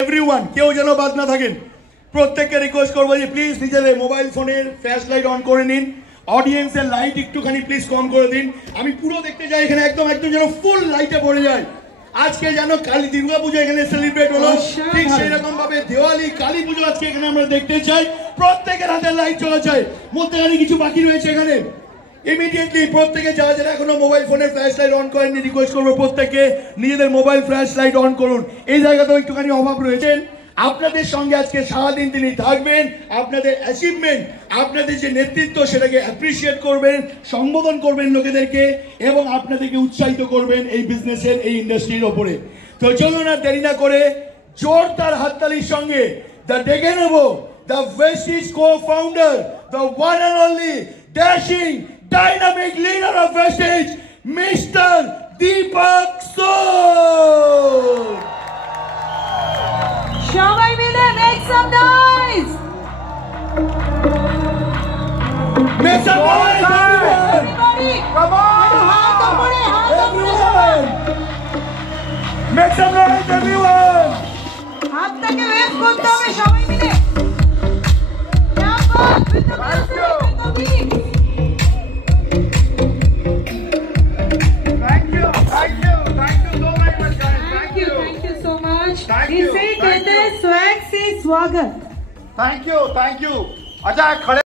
Everyone কেউ যেন বাদ না থাকেন। প্রত্যেককে রিকোয়েস্ট করবো যে প্লিজ নিজেদের মোবাইল ফোনের ফ্ল্যাশ লাইট অন করে নিন। অডিয়েন্সের লাইট একটুখানি প্লিজ কম করে দিন। আমি পুরো দেখতে চাই এখানে একদম যেন ফুল লাইটে পড়ে যায়। আজকে যেন কালী দুর্গা পুজো এখানে সেলিব্রেট হলো, ঠিক সেরকম ভাবে দিওয়ালি কালী পুজো আজকে এখানে আমরা দেখতে চাই। প্রত্যেকের হাতে লাইট চলা চাই। মধ্যখানে কিছু বাকি রয়েছে এখানে ইমিডিয়েটলি প্রত্যেকে যারা যারা এখনো মোবাইল ফোনের ফ্ল্যাশ লাইট অন করেননি রিকোয়েস্ট করবো প্রত্যেকে নিজেদের মোবাইল ফ্ল্যাশ লাইট অন করুন। এই জায়গাতেও একটুখানি অভাব রয়েছে। আপনাদের সঙ্গে আজকে সারাদিন তিনি থাকবেন। আপনাদের অ্যাচিভমেন্ট, আপনাদের যে নেতৃত্ব সেটাকে অ্যাপ্রিসিয়েট করবেন, সম্বোধন করবেন লোকেদেরকে এবং আপনাদেরকে উৎসাহিত করবেন এই বিজনেসের এই ইন্ডাস্ট্রির ওপরে। তো চলুন আর দেরি না করে জোরদার হাততালির সঙ্গে ডেকে নেব the Vestige co-founder, the one and only dashing dynamic leader of Vestige, Mr. Deepak Sood. Shabbai mile make some noise. Make some noise, everyone. Everybody, come on. Haath upore. Make some noise, everyone. Haath take wave korte hobe shabbai mile. Clap with the music, with the beat. इसे कहते हैं swag से स्वागत। Thank you. अच्छा खड़े